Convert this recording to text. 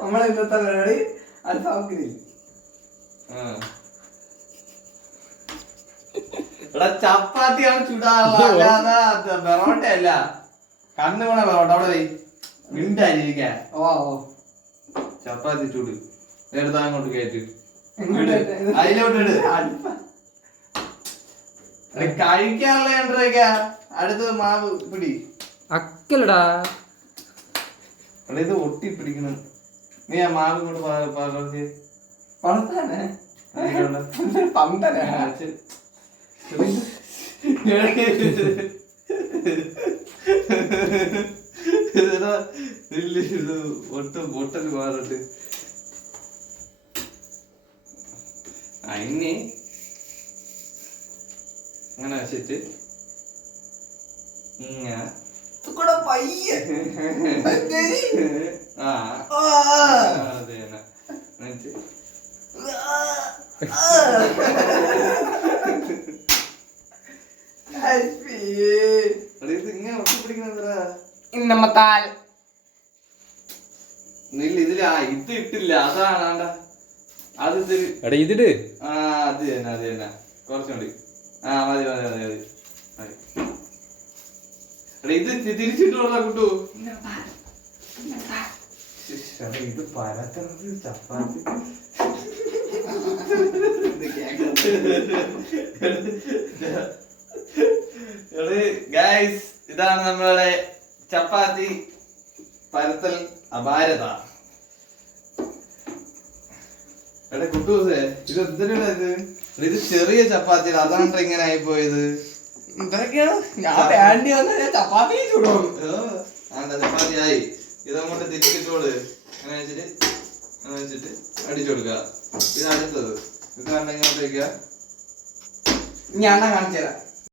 നമ്മളെ ഇന്നത്തെ പരിപാടി അൽഫാം ഗ്രിൽ. ചപ്പാത്തിയാണ് ചുടാറുള്ള, അല്ലാതെ പെറോട്ട അല്ല. കണ്ണ് കൂടെ പെറോട്ട അവിടെ പോയി മിണ്ടായിരിക്കാൻ. ഓ ചപ്പാത്തി ചൂട് എടുത്താ അങ്ങോട്ട് കയറ്റി അതിലോട്ട് ഇട്. കഴിക്കാനുള്ള അടുത്ത് മാവ് പിടി അക്കലടാ. ഇത് ഒട്ടി പിടിക്കണം. നീ ആ മാവ് കൊണ്ട് പകർത്തി പന്തനെ ഒട്ടൽ മാറിട്ട് ഇനി അങ്ങനെ വെച്ചിട്ട് ഇങ്ങനെ പയ്യ അതെ എന്നിട്ട് ഇങ്ങനെ ഒട്ടിപ്പിടിക്കണ ഇതില് ഇത് ഇട്ടില്ല, അതാണ് അത് ഇതിട്. ആ അത് തന്നെ അത് തന്നെ കുറച്ചുകൂടി. ആ മതി മതി മതി മതി. ഇത് തിരിച്ചിട്ടുള്ള കുട്ടു. ഇത് പരത്തുന്നത് ചപ്പാത്തി. ഗൈസ്, ഇതാണ് നമ്മളുടെ ചപ്പാത്തി പരത്തൽ അപാരത. എടാ കുട്ടൂസേ, ഇത് എന്തിനാണ് ഇത്? ഇത് ചെറിയ ചപ്പാത്തിയാണ്, അതാണ് ഇങ്ങനെ ആയി പോയത്. ചപ്പാത്തി ആയി. ഇതങ്ങോട്ട് തിരിച്ചിട്ടോള് അങ്ങനെ വെച്ചിട്ട് അടിച്ചു കൊടുക്കുക. ഇത് അടുത്തത് ഇത് കണ്ട ഇങ്ങോട്ട് വെക്കുക. ഞാൻ കാണിച്ചു തരാം.